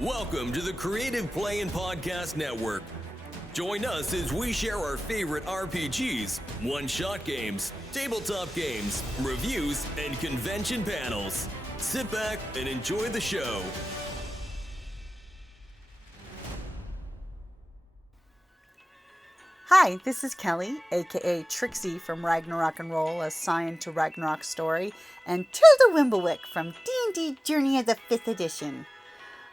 Welcome to the Creative Play and Podcast Network. Join us as we share our favorite RPGs, one-shot games, tabletop games, reviews, and convention panels. Sit back and enjoy the show. Hi, this is Kelly, aka Trixie from Ragnarok and Roll, assigned to Ragnarok Story, and Tilda Wimblewick from D&D Journey of the 5th Edition.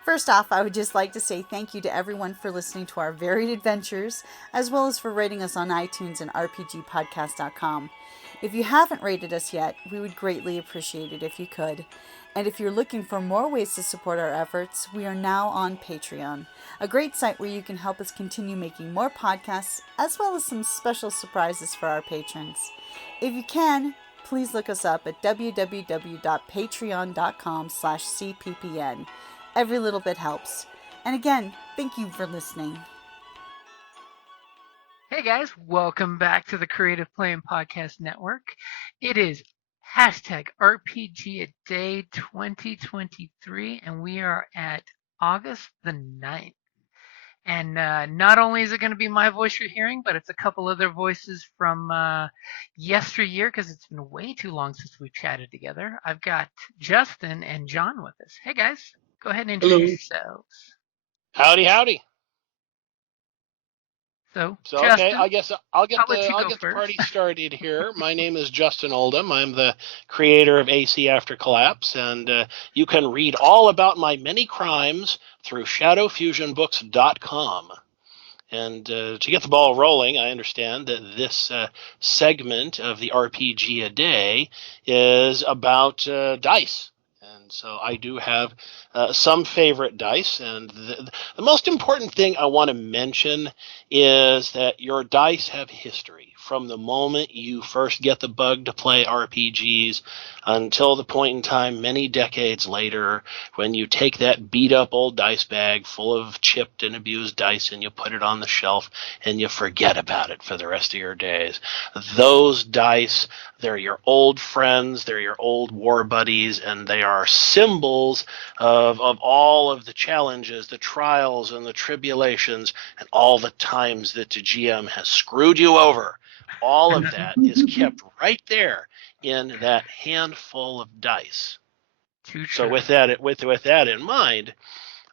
First off, I would just like to say thank you to everyone for listening to our varied adventures, as well as for rating us on iTunes and RPGpodcast.com. If you haven't rated us yet, we would greatly appreciate it if you could. And if you're looking for more ways to support our efforts, we are now on Patreon, a great site where you can help us continue making more podcasts, as well as some special surprises for our patrons. If you can, please look us up at www.patreon.com/cppn. Every little bit helps. And again, thank you for listening. Hey guys, welcome back to the Creative Play and Podcast Network. It is hashtag RPGaDay 2023, and we are at August the 9th. And not only is it going to be my voice you're hearing, but it's a couple other voices from yesteryear, because it's been way too long since we've chatted together. I've got Justin and John with us. Hey guys, go ahead and introduce yourselves. Howdy. So Justin, okay, I guess I'll get the party started here. My name is Justin Oldham. I'm the creator of AC After Collapse, and you can read all about my many crimes through shadowfusionbooks.com. And to get the ball rolling, I understand that this segment of the RPGaDay is about dice. And so I do have some favorite dice, and the most important thing I want to mention is that your dice have history. From the moment you first get the bug to play RPGs until the point in time many decades later when you take that beat-up old dice bag full of chipped and abused dice and you put it on the shelf and you forget about it for the rest of your days. Those dice, they're your old friends, they're your old war buddies, and they are symbols of all of the challenges, the trials, and the tribulations, and all the times that the GM has screwed you over. All of that is kept right there in that handful of dice. So with that in mind,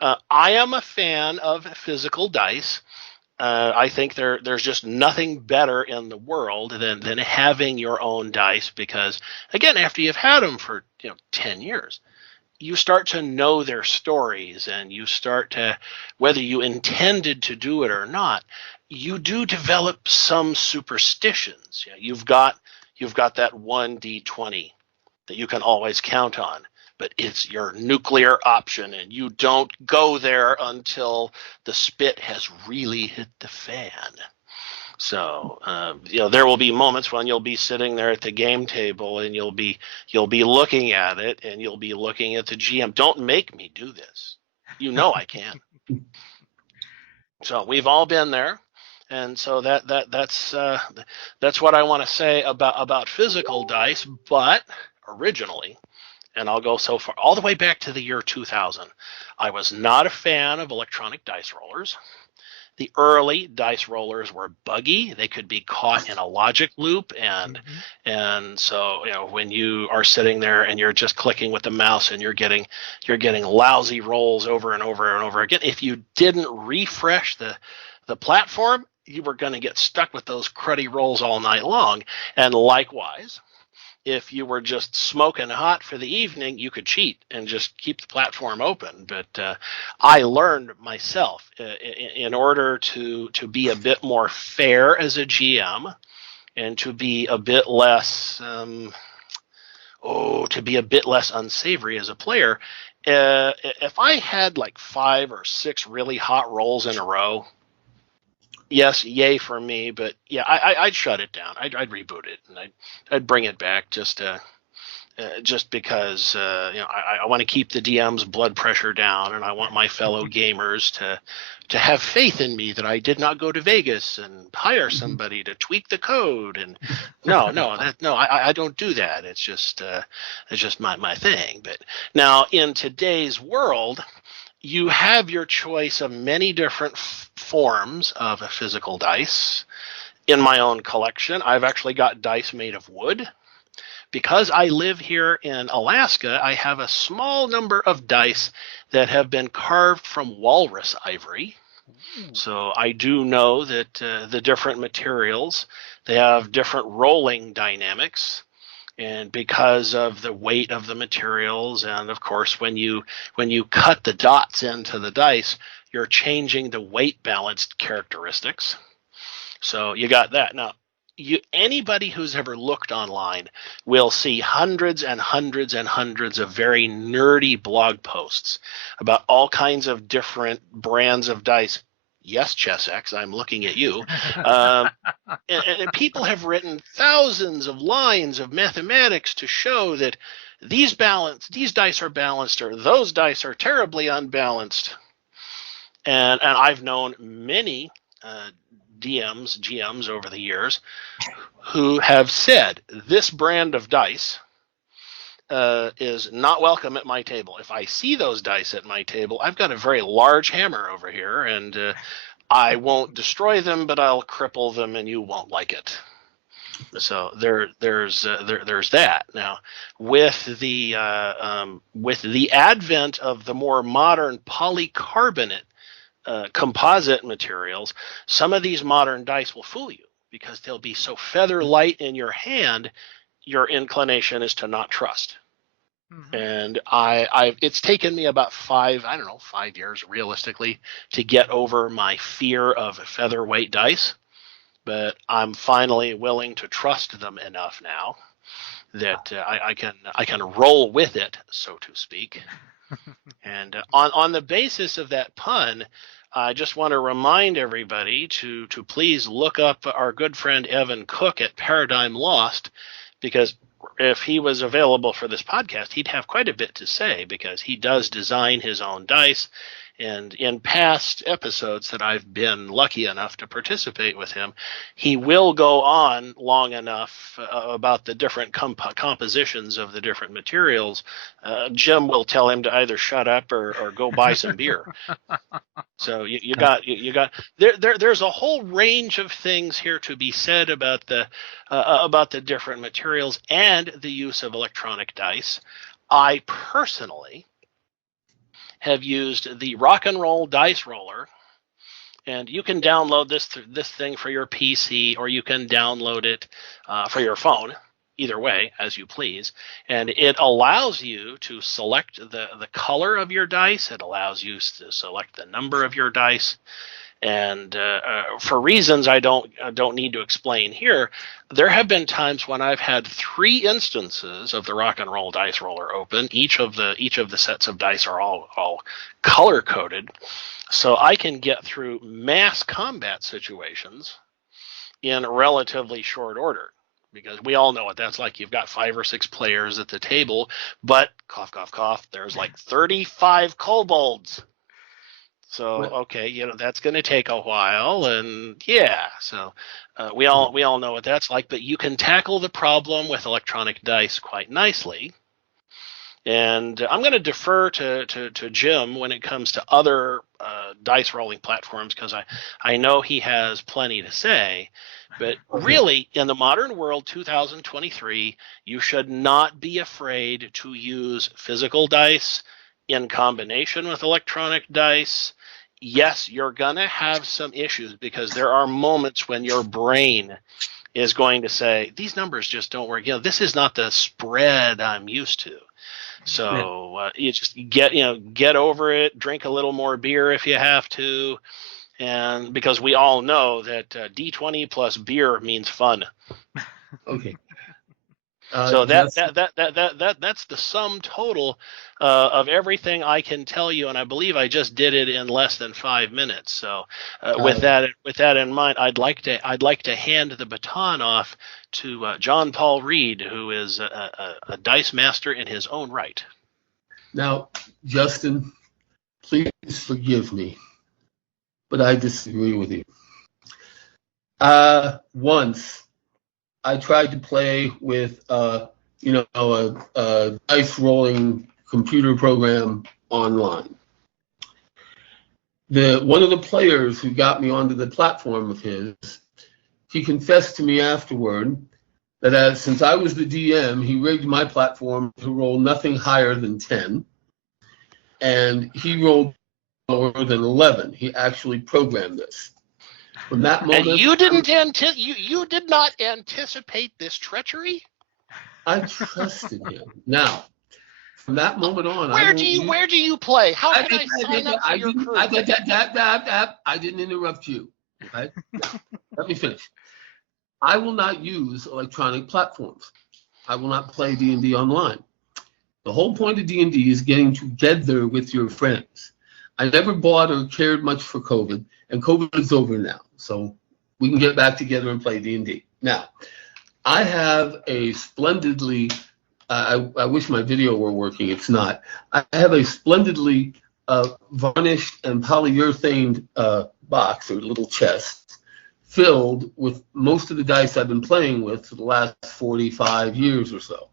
I am a fan of physical dice. I think there's just nothing better in the world than having your own dice, because again, after you've had them for 10 years, you start to know their stories, and you start to, whether you intended to do it or not, you do develop some superstitions. You've got that 1d20 that you can always count on, but it's your nuclear option, and you don't go there until the spit has really hit the fan. So there will be moments when you'll be sitting there at the game table, and you'll be looking at it, and you'll be looking at the GM. Don't make me do this. I can. So we've all been there. And so that's what I want to say about physical dice. But originally, and I'll go so far all the way back to the year 2000, I was not a fan of electronic dice rollers. The early dice rollers were buggy. They could be caught in a logic loop, and so when you are sitting there and you're just clicking with the mouse and you're getting lousy rolls over and over and over again, if you didn't refresh the platform, you were going to get stuck with those cruddy rolls all night long. And likewise, if you were just smoking hot for the evening, you could cheat and just keep the platform open. But I learned myself, in order to be a bit more fair as a GM, and to be a bit less unsavory as a player, if I had like 5 or 6 really hot rolls in a row, yes, yay for me, but yeah, I'd shut it down. I'd reboot it, and I'd bring it back just because I want to keep the DM's blood pressure down, and I want my fellow gamers to have faith in me that I did not go to Vegas and hire somebody to tweak the code. And I don't do that. It's just my thing. But now in today's world, you have your choice of many different forms of a physical dice. In my own collection, I've actually got dice made of wood. Because I live here in Alaska, I have a small number of dice that have been carved from walrus ivory. So I do know that the different materials, they have different rolling dynamics. And because of the weight of the materials, and of course, when you cut the dots into the dice, you're changing the weight balanced characteristics. So you got that. Now, anybody who's ever looked online will see hundreds and hundreds and hundreds of very nerdy blog posts about all kinds of different brands of dice. Yes, ChessX, I'm looking at you. And people have written thousands of lines of mathematics to show that these dice are balanced, or those dice are terribly unbalanced. And I've known many DMs, GMs over the years who have said this brand of dice is not welcome at my table. If I see those dice at my table, I've got a very large hammer over here, and I won't destroy them, but I'll cripple them, and you won't like it. So there's that. Now, with the advent of the more modern polycarbonate composite materials, some of these modern dice will fool you because they'll be so feather light in your hand, your inclination is to not trust. Mm-hmm. And it's taken me about 5 years realistically to get over my fear of featherweight dice, but I'm finally willing to trust them enough now that I can roll with it, so to speak. And on the basis of that pun, I just want to remind everybody to please look up our good friend Evan Cook at Paradigm Lost, because if he was available for this podcast, he'd have quite a bit to say, because he does design his own dice. And in past episodes that I've been lucky enough to participate with him, he will go on long enough about the different compositions of the different materials. Jim will tell him to either shut up or go buy some beer. So there's a whole range of things here to be said about the different materials and the use of electronic dice. I personally have used the Rock and Roll Dice Roller, and you can download this thing for your PC, or you can download it for your phone. Either way, as you please. And it allows you to select the color of your dice. It allows you to select the number of your dice. And for reasons I don't need to explain here, there have been times when I've had 3 instances of the Rock and Roll Dice Roller open. Each of the sets of dice are all color coded, so I can get through mass combat situations in relatively short order. Because we all know what that's like. You've got 5 or 6 players at the table, but cough, cough, cough, there's like 35 kobolds. So, okay, that's going to take a while, and yeah, so we all know what that's like. But you can tackle the problem with electronic dice quite nicely. And I'm going to defer to Jim when it comes to other dice rolling platforms, because I know he has plenty to say. But really, in the modern world, 2023, you should not be afraid to use physical dice in combination with electronic dice. Yes, you're going to have some issues, because there are moments when your brain is going to say, these numbers just don't work. This is not the spread I'm used to. So you just get over it, drink a little more beer if you have to. And because we all know that D20 plus beer means fun. Okay. So that's the sum total of everything I can tell you, and I believe I just did it in less than 5 minutes. So with that in mind, I'd like to hand the baton off to John Paul Reed, who is a dice master in his own right. Now, Justin, please forgive me, but I disagree with you. Once I tried to play with a dice rolling computer program online, one of the players who got me onto the platform of his, he confessed to me afterward that since I was the DM, he rigged my platform to roll nothing higher than 10, and he rolled lower than 11. He actually programmed this. From that moment, and you did not anticipate this treachery? I trusted him. Now, from that moment on, where do you play? How can I sign up for your crew? I didn't interrupt you. Right? Now, let me finish. I will not use electronic platforms. I will not play D&D online. The whole point of D&D is getting together with your friends. I never bought or cared much for COVID, and COVID is over now, so we can get back together and play D&D. Now, I have a splendidly, I wish my video were working, it's not. I have a splendidly varnished and polyurethane box or little chest filled with most of the dice I've been playing with for the last 45 years or so.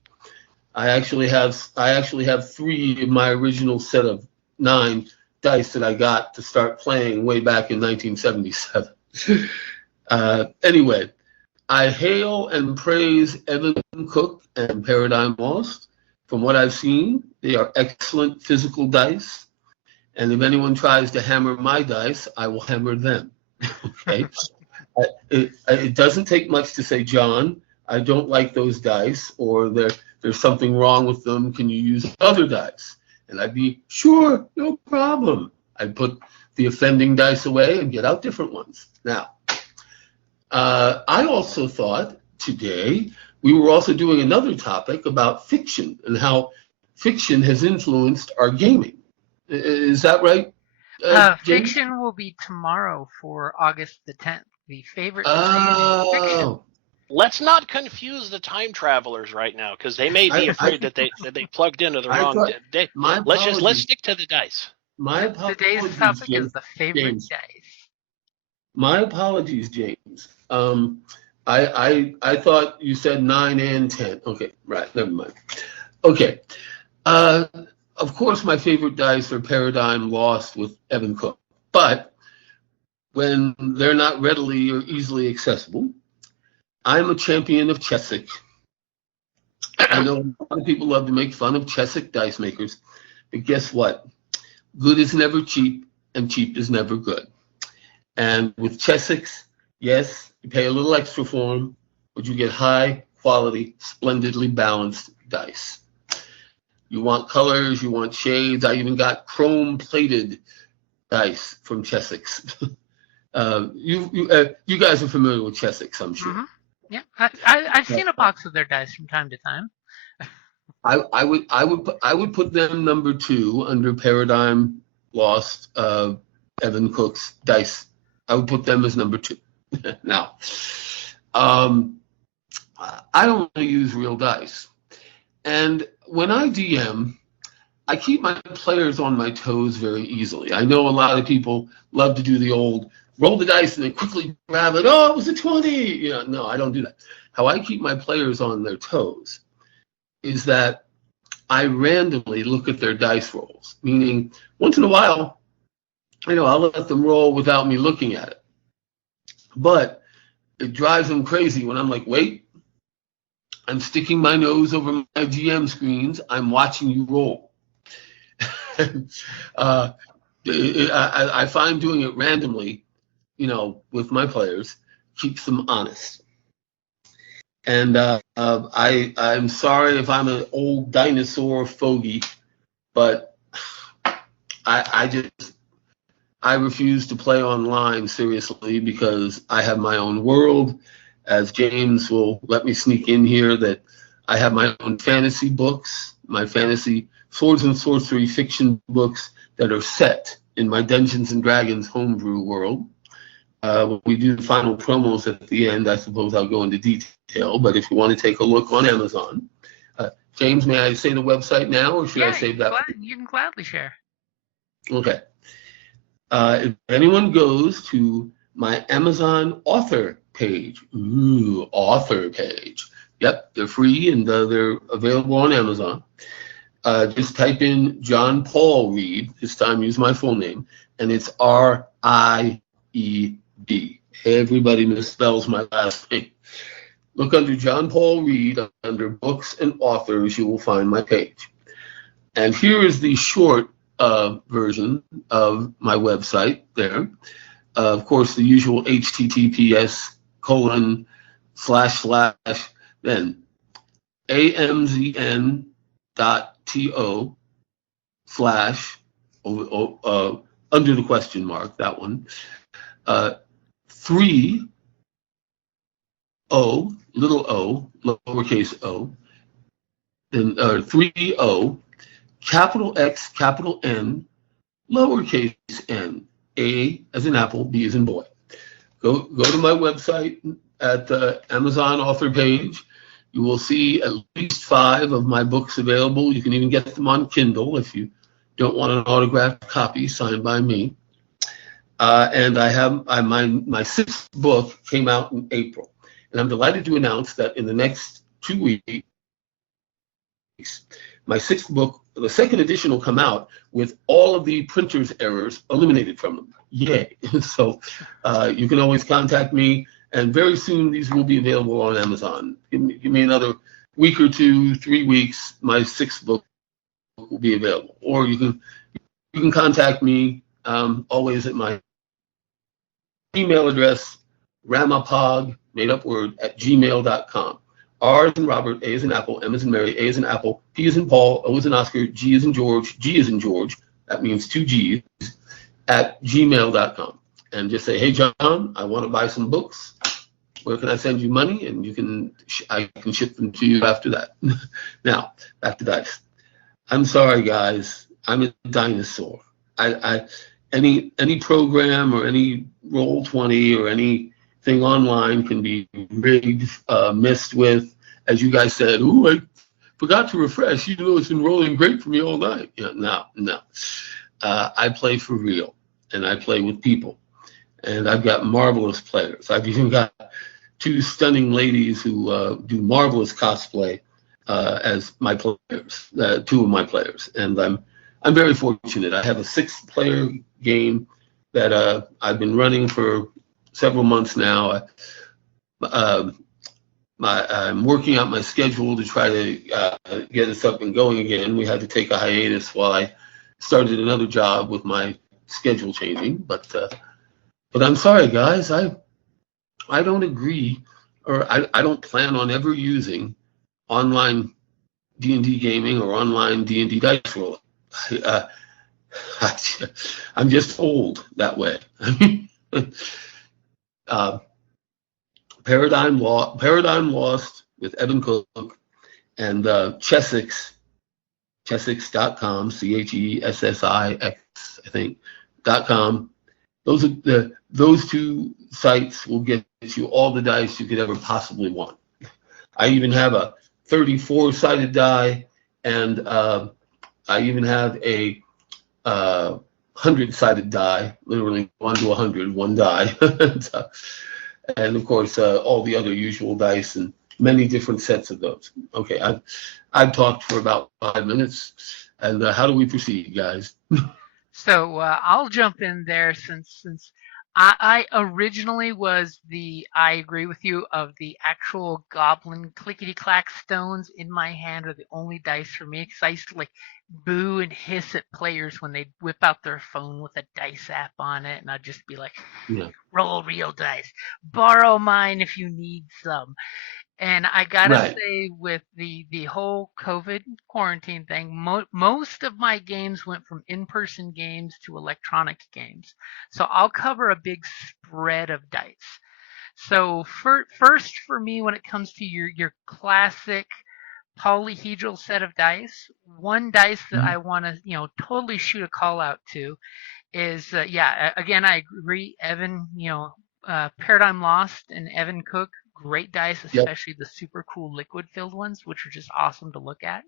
I actually have 3 of my original set of 9 dice that I got to start playing way back in 1977. Anyway, I hail and praise Evan Cook and Paradigm Lost. From what I've seen, they are excellent physical dice. And if anyone tries to hammer my dice, I will hammer them. Okay? It doesn't take much to say, John, I don't like those dice, or there's something wrong with them. Can you use other dice? And I'd be, sure, no problem. I'd put the offending dice away and get out different ones. Now, I also thought today we were also doing another topic about fiction and how fiction has influenced our gaming. Is that right? Fiction will be tomorrow for August the 10th. The favorite fiction. Let's not confuse the time travelers right now, because they may be afraid that they plugged into the wrong day. Let's stick to the dice. Today's topic is the favorite James. dice. My apologies, James. I thought you said 9 and 10. Okay, right, never mind. Okay. Of course, my favorite dice are Paradigm Lost with Evan Cook, but when they're not readily or easily accessible, I'm a champion of Chesic. I know a lot of people love to make fun of Chesic dice makers, but guess what? Good is never cheap, and cheap is never good. And with Chesics, yes, you pay a little extra for them, but you get high quality, splendidly balanced dice. You want colors, you want shades. I even got chrome-plated dice from Chesics. You guys are familiar with Chesics, I'm sure. Mm-hmm. Yeah, I've seen a box of their dice from time to time. I would put them number 2 under Paradigm Lost, Evan Cook's dice. I would put them as number 2. Now, I don't really use real dice, and when I DM, I keep my players on my toes very easily. I know a lot of people love to do the old roll the dice and then quickly grab it. Oh, it was a 20. No, I don't do that. How I keep my players on their toes is that I randomly look at their dice rolls, meaning once in a while, I'll let them roll without me looking at it. But it drives them crazy when I'm like, wait, I'm sticking my nose over my GM screens. I'm watching you roll. I find doing it randomly, with my players, keeps them honest. And I'm sorry if I'm an old dinosaur fogey, but I refuse to play online seriously because I have my own world. As James will let me sneak in here, that I have my own fantasy books, my fantasy swords and sorcery fiction books that are set in my Dungeons and Dragons homebrew world. When we do the final promos at the end, I suppose I'll go into detail, but if you want to take a look on Amazon. James, may I say the website now, or should I save that? You can gladly share. Okay. If anyone goes to my Amazon author page, author page. Yep, they're free and they're available on Amazon. just type in John Paul Reed. This time use my full name, and it's RIED. Everybody misspells my last name. Look under John Paul Reed, under books and authors, you will find my page. And here is the short version of my website there. Of course, the usual https:// amzn.to/ under the question mark, that one, 3 O, little o, lowercase o, then 3 O, capital X, capital N, lowercase n, A as in apple, B as in boy. Go to my website at the Amazon author page. You will see at least 5 of my books available. You can even get them on Kindle if you don't want an autographed copy signed by me. And I have my 6th book came out in April. And I'm delighted to announce that in the next 2 weeks, my 6th book, the 2nd edition, will come out with all of the printer's errors eliminated from them. Yay. So you can always contact me, and very soon these will be available on Amazon. Give me another week or 2, 3 weeks, my 6th book will be available. Or you can contact me always at my email address, ramapog, made up word, at gmail.com. R as in Robert, A as in Apple, M as in Mary, A as in Apple, P as in Paul, O as in Oscar, G as in George, G as in George, that means 2 G's, at gmail.com. And just say, hey, John, I want to buy some books. Where can I send you money? And I can ship them to you after that. Now, back to dice. I'm sorry, guys. I'm a dinosaur. Any program or any Roll20 or anything online can be rigged, messed with. As you guys said, ooh, I forgot to refresh. You know, it's been rolling great for me all night. Yeah, no. I play for real, and I play with people. And I've got marvelous players. I've even got 2 stunning ladies who do marvelous cosplay as my players, 2 of my players. And I'm very fortunate. I have a 6-player game that I've been running for several months now. I'm working out my schedule to try to get us up and going again. We had to take a hiatus while I started another job with my schedule changing. But I'm sorry, guys. I don't agree, or I don't plan on ever using online D&D gaming or online D&D dice rolling. I'm just old that way. Paradigm Lost with Evan Cook and Chessex, Chessex.com, Chessix, I think, .com. Those 2 sites will get you all the dice you could ever possibly want. I even have a 34-sided die, and I even have a 100-sided die, literally 1 to 100, 1 die. And of course, all the other usual dice and many different sets of those. Okay, I've talked for about 5 minutes, and how do we proceed, guys? So I'll jump in there since I originally was I agree with you, of the actual goblin clickety-clack stones in my hand are the only dice for me, because I used to like boo and hiss at players when they'd whip out their phone with a dice app on it, and I'd just be like, Yeah. Roll real dice, borrow mine if you need some. And I gotta say, with the whole COVID quarantine thing, most of my games went from in-person games to electronic games. So I'll cover a big spread of dice. So first for me, when it comes to your classic polyhedral set of dice, one dice that I want to totally shoot a call out to is again, I agree, Evan, Paradigm Lost and Evan Cook, great dice, especially the super cool liquid filled ones, which are just awesome to look at.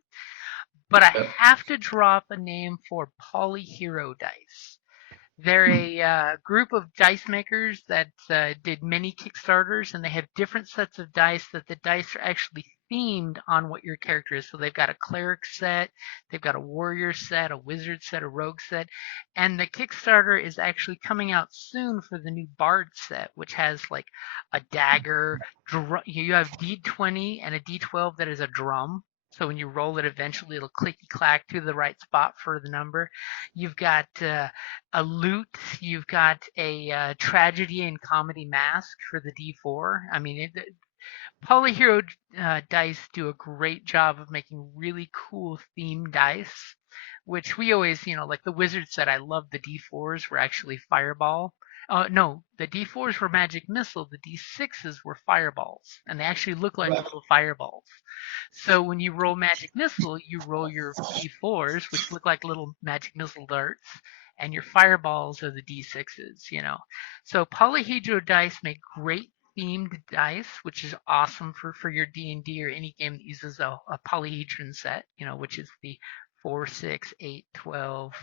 But I have to drop a name for Polyhero Dice. They're a group of dice makers that did many Kickstarters, and they have different sets of dice that the dice are actually themed on what your character is. So they've got a cleric set, they've got a warrior set, a wizard set, a rogue set, and the Kickstarter is actually coming out soon for the new bard set, which has like a dagger. You have D20 and a D12 that is a drum. So when you roll it, eventually it'll clicky clack to the right spot for the number. You've got a lute. You've got a tragedy and comedy mask for the D4. I mean, Polyhero dice do a great job of making really cool themed dice, which we always, like the wizard said, I love the D4s were actually fireball. No, the D4s were magic missile. The D6s were fireballs, and they actually look like little fireballs. So when you roll magic missile, you roll your D4s, which look like little magic missile darts, and your fireballs are the D6s. So polyhedro dice make great themed dice, which is awesome for your D&D or any game that uses a polyhedron set, which is the 4, 6, 8, 12,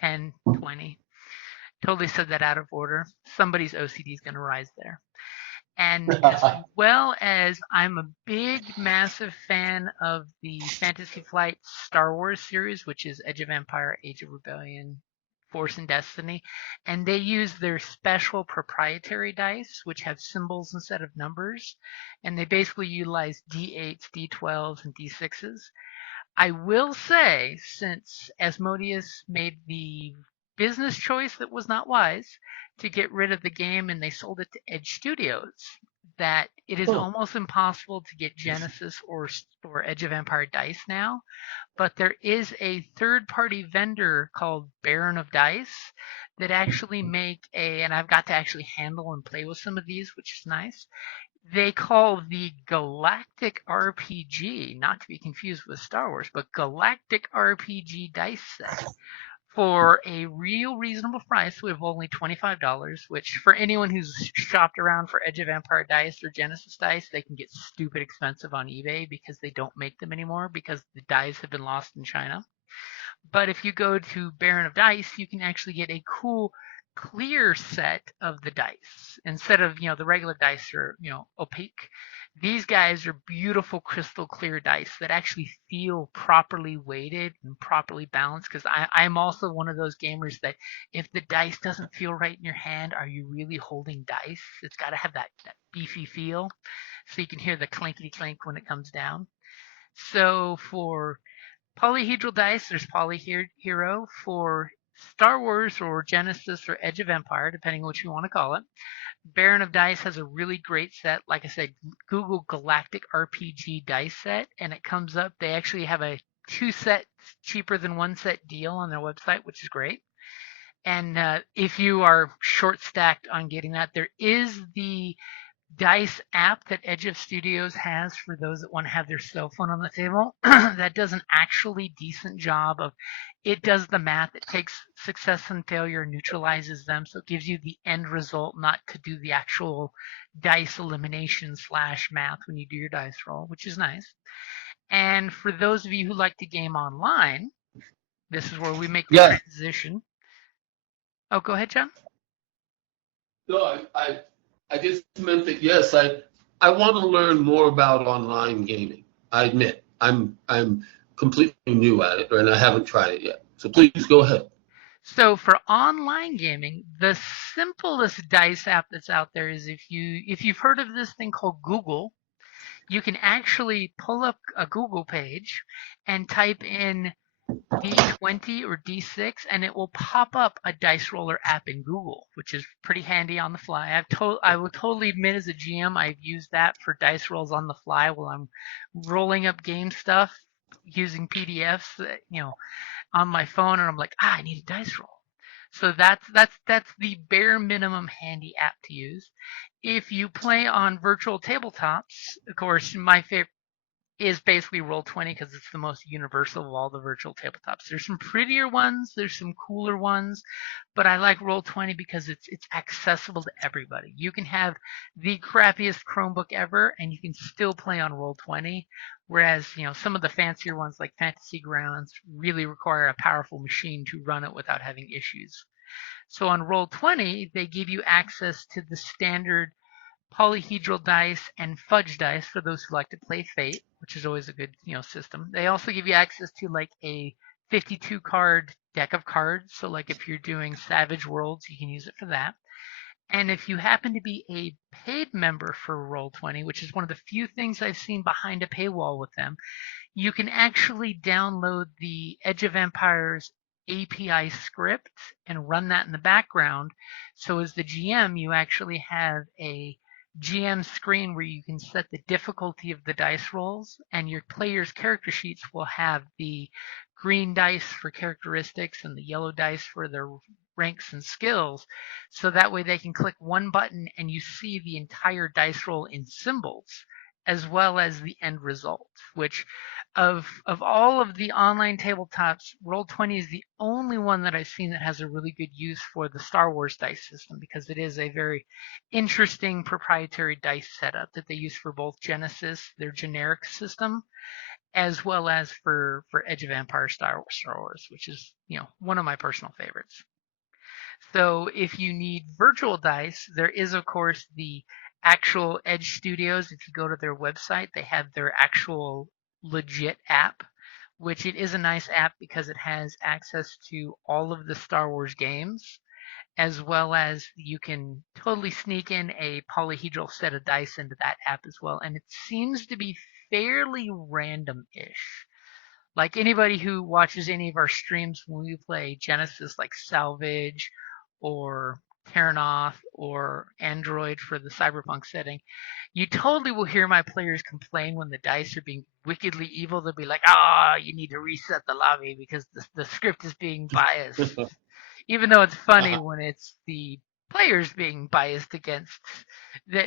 10, 20. Totally said that out of order. Somebody's OCD is going to rise there. And as well as I'm a big, massive fan of the Fantasy Flight Star Wars series, which is Edge of Empire, Age of Rebellion, Force and Destiny. And they use their special proprietary dice, which have symbols instead of numbers. And they basically utilize D8s, D12s, and D6s. I will say, since Asmodeus made the business choice that was not wise to get rid of the game and they sold it to Edge Studios, that it is almost impossible to get Genesis or Edge of Empire dice now. But there is a third-party vendor called Baron of Dice that actually make and I've got to actually handle and play with some of these, which is nice. They call the Galactic RPG, not to be confused with Star Wars, but Galactic RPG dice set for a real reasonable price of only $25, which for anyone who's shopped around for Edge of Empire dice or Genesis dice, they can get stupid expensive on eBay because they don't make them anymore because the dice have been lost in China. But if you go to Baron of Dice, you can actually get a cool clear set of the dice instead of the regular dice are opaque. These guys are beautiful crystal clear dice that actually feel properly weighted and properly balanced, because I'm also one of those gamers that if the dice doesn't feel right in your hand, are you really holding dice? It's got to have that beefy feel so you can hear the clankety clank when it comes down. So for polyhedral dice, there's Polyhero. For Star Wars or Genesis or Edge of Empire, depending on what you want to call it, Baron of Dice has a really great set. Like I said, Google Galactic RPG dice set, and it comes up. They actually have a 2 set cheaper than 1 set deal on their website, which is great. And if you are short stacked on getting that, there is the dice app that Edge of Studios has for those that want to have their cell phone on the table. That does an actually decent job of, it does the math. It takes success and failure, neutralizes them, so it gives you the end result, not to do the actual dice elimination / math when you do your dice roll, which is nice. And for those of you who like to game online, this is where we make the transition. Oh, go ahead, John. No, I just meant that, yes, I want to learn more about online gaming. I admit I'm completely new at it, and I haven't tried it yet. So please go ahead. So for online gaming, the simplest dice app that's out there is if you've heard of this thing called Google, you can actually pull up a Google page and type in D20 or D6, and it will pop up a dice roller app in Google, which is pretty handy on the fly. I will totally admit, as a GM, I've used that for dice rolls on the fly while I'm rolling up game stuff using PDFs, on my phone, and I'm like, I need a dice roll. So that's the bare minimum handy app to use. If you play on virtual tabletops, of course, my favorite is basically Roll20 because it's the most universal of all the virtual tabletops. There's some prettier ones, there's some cooler ones, but I like Roll20 because it's accessible to everybody. You can have the crappiest Chromebook ever and you can still play on Roll20, whereas some of the fancier ones like Fantasy Grounds really require a powerful machine to run it without having issues. So on Roll20, they give you access to the standard polyhedral dice, and fudge dice for those who like to play Fate, which is always a good system. They also give you access to like a 52 card deck of cards. So like if you're doing Savage Worlds, you can use it for that. And if you happen to be a paid member for Roll20, which is one of the few things I've seen behind a paywall with them, you can actually download the Edge of Empires API script and run that in the background. So as the GM, you actually have a GM screen where you can set the difficulty of the dice rolls, and your players' character sheets will have the green dice for characteristics and the yellow dice for their ranks and skills. So that way they can click one button and you see the entire dice roll in symbols as well as the end result, which of all of the online tabletops, Roll20 is the only one that I've seen that has a really good use for the Star Wars dice system, because it is a very interesting proprietary dice setup that they use for both Genesis, their generic system, as well as for Edge of Empire Star Wars, which is one of my personal favorites. So if you need virtual dice, there is of course the actual Edge Studios. If you go to their website, they have their actual legit app, which it is a nice app because it has access to all of the Star Wars games, as well as you can totally sneak in a polyhedral set of dice into that app as well. And it seems to be fairly random-ish. Like anybody who watches any of our streams when we play Genesis, like Salvage or Terranoth or Android for the Cyberpunk setting, you totally will hear my players complain when the dice are being wickedly evil. They'll be like, you need to reset the lobby because the script is being biased. Even though it's funny when it's the players being biased against,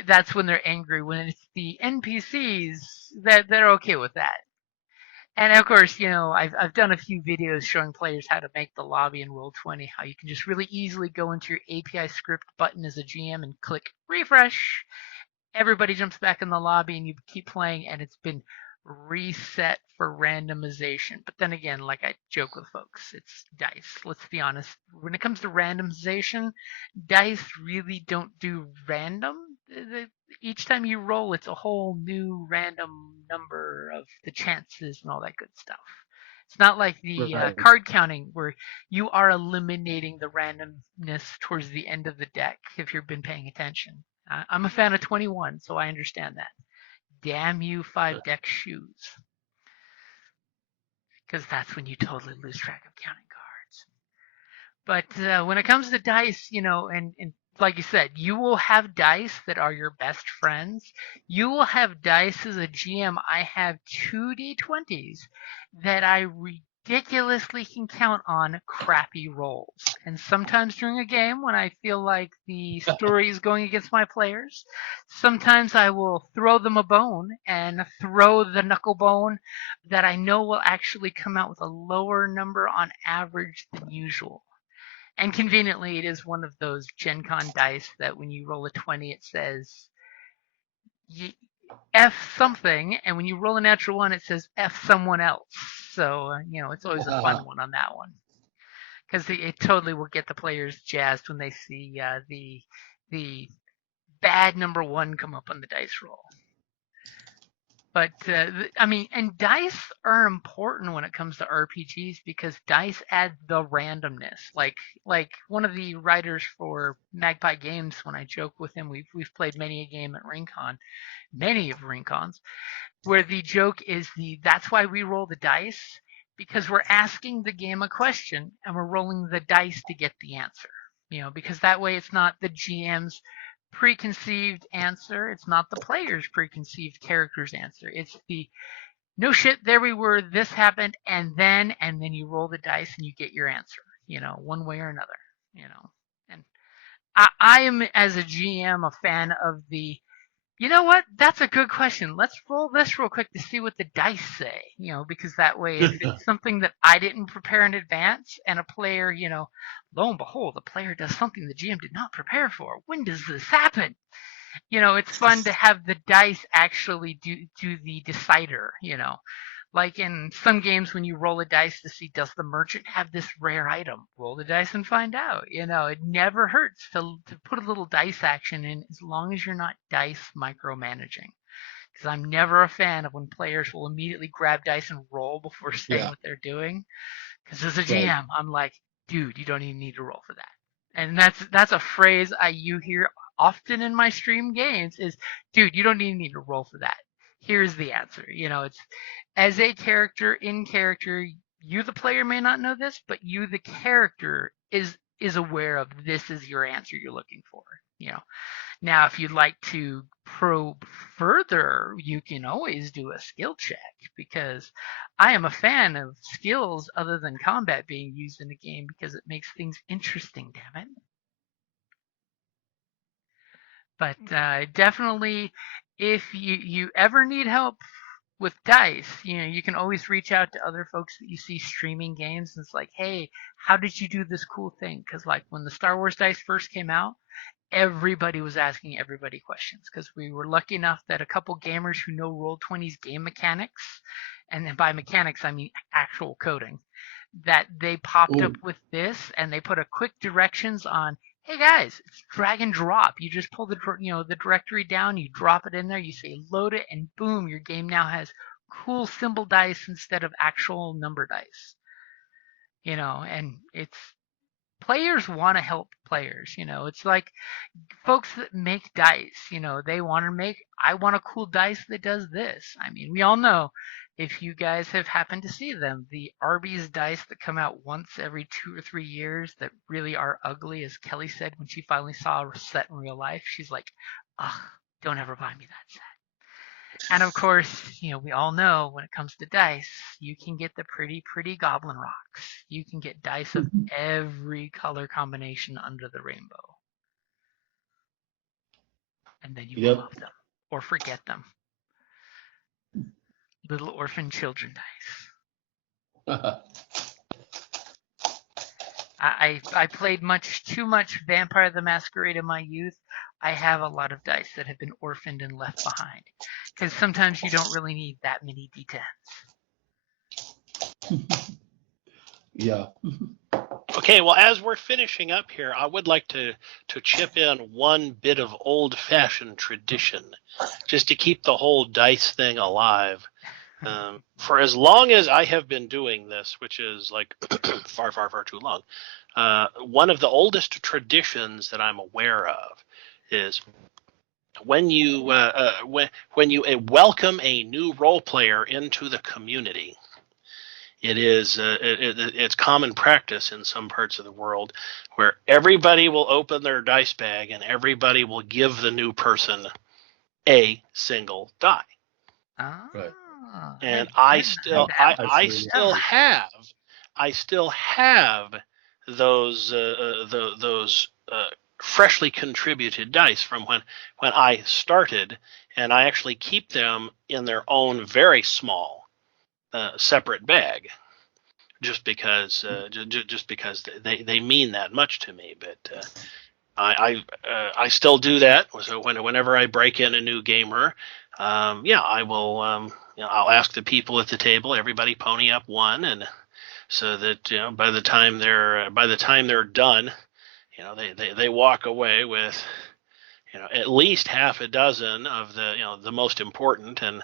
that's when they're angry. When it's the NPCs, that they're okay with that. And of course, I've done a few videos showing players how to make the lobby in Roll20, how you can just really easily go into your API script button as a GM and click refresh. Everybody jumps back in the lobby and you keep playing, and it's been reset for randomization. But then again, like I joke with folks, it's dice. Let's be honest. When it comes to randomization, dice really don't do random. Each time you roll, it's a whole new random number of the chances and all that good stuff. It's not like the card counting where you are eliminating the randomness towards the end of the deck if you've been paying attention. I'm a fan of 21, so I understand that. Damn you, 5 deck shoes. Because that's when you totally lose track of counting cards. But when it comes to dice, and like you said, you will have dice that are your best friends. You will have dice as a GM. I have 2d20s that I ridiculously can count on crappy rolls. And sometimes during a game when I feel like the story is going against my players, sometimes I will throw them a bone and throw the knuckle bone that I know will actually come out with a lower number on average than usual. And conveniently, it is one of those Gen Con dice that when you roll a 20, it says F something, and when you roll a natural one, it says F someone else. So, it's always a fun one on that one. Because it totally will get the players jazzed when they see the bad number 1 come up on the dice roll. But, and dice are important when it comes to RPGs because dice add the randomness. Like one of the writers for Magpie Games, when I joke with him, we've played many a game at RingCon, many of RingCons, where the joke is that's why we roll the dice, because we're asking the game a question and we're rolling the dice to get the answer. Because that way it's not the GM's preconceived answer. It's not the player's preconceived character's answer. It's the no shit, there we were, this happened, and then you roll the dice and you get your answer, one way or another, And I am, as a GM, a fan of the, you know what, that's a good question. Let's roll this real quick to see what the dice say, because that way if it's something that I didn't prepare in advance and a player, lo and behold, the player does something the GM did not prepare for. When does this happen? It's fun to have the dice actually do the decider, Like in some games, when you roll a dice to see does the merchant have this rare item, roll the dice and find out. It never hurts to put a little dice action in, as long as you're not dice micromanaging. Because I'm never a fan of when players will immediately grab dice and roll before saying what they're doing. Because as a GM, I'm like, dude, you don't even need to roll for that. And that's a phrase you hear often in my stream games is, dude, you don't even need to roll for that. Here's the answer. It's as a character in character, you the player may not know this, but you the character is aware of this is your answer you're looking for. Now, if you'd like to probe further, you can always do a skill check, because I am a fan of skills other than combat being used in a game, because it makes things interesting, damn it. But definitely, if you ever need help with dice, you can always reach out to other folks that you see streaming games. And it's like, hey, how did you do this cool thing? Because like when the Star Wars dice first came out, everybody was asking everybody questions, because we were lucky enough that a couple gamers who know Roll20's game mechanics, and by mechanics I mean actual coding, that they popped up with this, and they put a quick directions on, hey guys, it's drag and drop. You just pull the directory down, you drop it in there, you say load it, and boom, your game now has cool symbol dice instead of actual number dice. And it's players want to help players. It's like folks that make dice, they want to make, I want a cool dice that does this. I mean, we all know, if you guys have happened to see them, the Arby's dice that come out once every 2 or 3 years that really are ugly, as Kelly said when she finally saw a set in real life, she's like, ugh, don't ever buy me that set. And of course, we all know when it comes to dice, you can get the pretty goblin rocks. You can get dice of every color combination under the rainbow. And then you love them or forget them. Little orphan children dice. I played too much Vampire the Masquerade in my youth. I have a lot of dice that have been orphaned and left behind, because sometimes you don't really need that many D10s. Yeah. Okay, well, as we're finishing up here, I would like to chip in one bit of old-fashioned tradition, just to keep the whole dice thing alive. For as long as I have been doing this, which is like far too long, one of the oldest traditions that I'm aware of is when you welcome a new role player into the community. It's common practice in some parts of the world where everybody will open their dice bag and everybody will give the new person a single die. Right. And I still have those freshly contributed dice from when I started, and I actually keep them in their own very small separate bag, just because they mean that much to me. But I still do that. So whenever I break in a new gamer, I will. I'll ask the people at the table, everybody pony up one, and so that by the time they're done, they walk away with at least half a dozen of the most important, and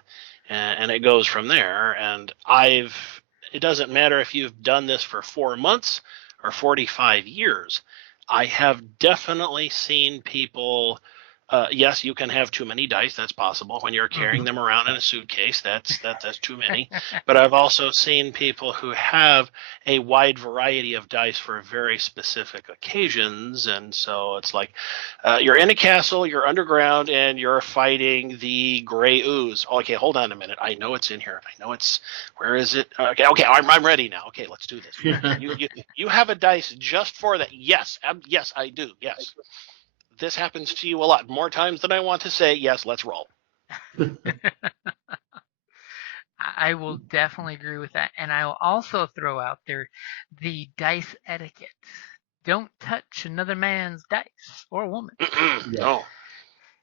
it goes from there. And it doesn't matter if you've done this for 4 months or 45 years. I have definitely seen people. Yes, you can have too many dice. That's possible when you're carrying them around in a suitcase. That's too many. But I've also seen people who have a wide variety of dice for very specific occasions. And so it's like you're in a castle, you're underground, and you're fighting the gray ooze. Okay, hold on a minute. I know it's in here. I know it's. Where is it? Okay, I'm ready now. Okay, let's do this. You have a dice just for that. Yes, yes, I do. Yes. This happens to you a lot, more times than I want to say. Yes, let's roll. I will definitely agree with that. And I will also throw out there the dice etiquette. Don't touch another man's dice or woman. No.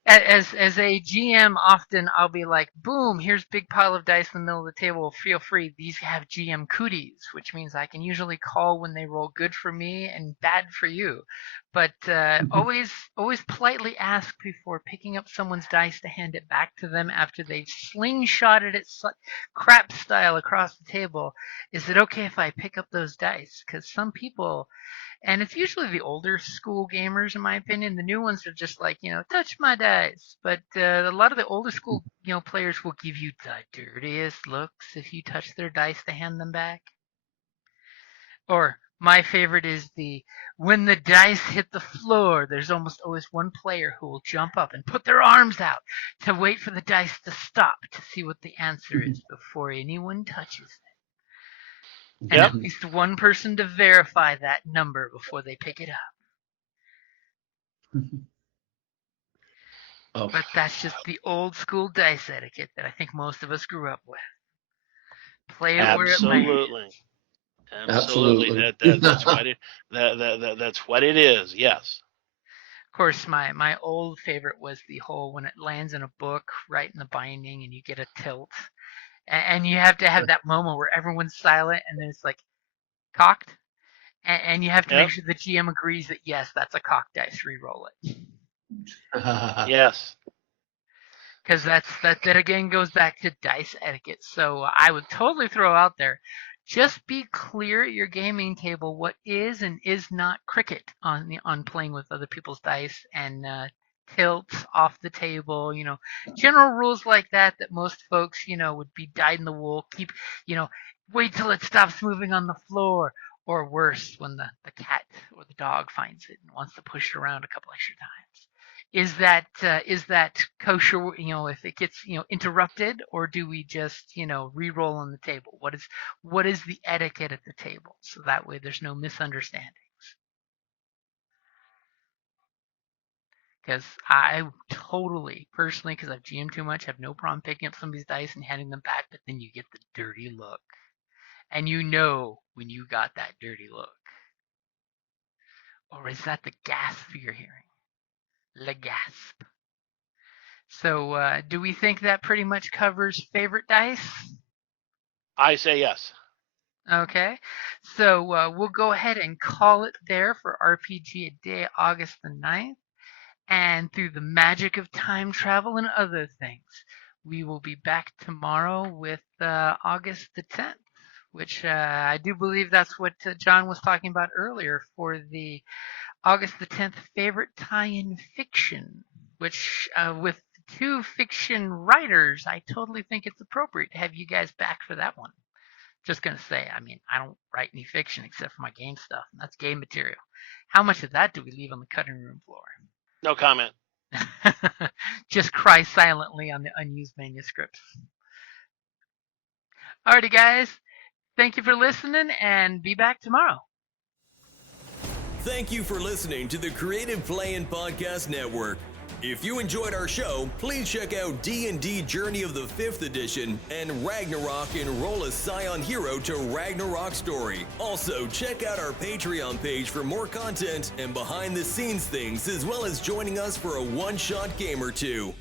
As a GM, often I'll be like, boom, here's big pile of dice in the middle of the table. Feel free. These have GM cooties, which means I can usually call when they roll good for me and bad for you. But always politely ask before picking up someone's dice to hand it back to them after they've slingshotted it crap style across the table. Is it okay if I pick up those dice? Because some people, and it's usually the older school gamers, in my opinion. The new ones are just like, touch my dice. But a lot of the older school, players will give you the dirtiest looks if you touch their dice to hand them back. Or my favorite is when the dice hit the floor, there's almost always one player who will jump up and put their arms out to wait for the dice to stop to see what the answer is before anyone touches it. And at least one person to verify that number before they pick it up. But that's just the old school dice etiquette that I think most of us grew up with. Play it where it may. Absolutely. That's what it is. Yes. Of course, my old favorite was the whole when it lands in a book right in the binding and you get a tilt. And you have to have that moment where everyone's silent and then it's like cocked. And you have to make sure the GM agrees that, yes, that's a cocked dice. Reroll it. Yes. Because that again goes back to dice etiquette. So I would totally throw out there, just be clear at your gaming table what is and is not cricket on playing with other people's dice and tilts off the table, general rules like that most folks, would be dyed in the wool. Keep, wait till it stops moving on the floor, or worse, when the cat or the dog finds it and wants to push it around a couple extra times. Is that kosher, if it gets, interrupted, or do we just, re-roll on the table? What is the etiquette at the table? So that way there's no misunderstanding. Because I totally, personally, because I've GM'd too much, have no problem picking up somebody's dice and handing them back, but then you get the dirty look. And you know when you got that dirty look. Or is that the gasp you're hearing? Le gasp. So, do we think that pretty much covers favorite dice? I say yes. Okay. So, we'll go ahead and call it there for RPGaDay August the 9th. And through the magic of time travel and other things, we will be back tomorrow with August the 10th, which I do believe that's what John was talking about earlier for the August the 10th favorite tie-in fiction, which with two fiction writers, I totally think it's appropriate to have you guys back for that one. Just going to say, I don't write any fiction except for my game stuff, and that's game material. How much of that do we leave on the cutting room floor? No comment. Just cry silently on the unused manuscripts. Alrighty, guys. Thank you for listening, and be back tomorrow. Thank you for listening to the Creative Playing Podcast Network. If you enjoyed our show, please check out D&D Journey of the 5th Edition and Ragnarok Enroll a Scion Hero to Ragnarok Story. Also, check out our Patreon page for more content and behind-the-scenes things, as well as joining us for a one-shot game or two.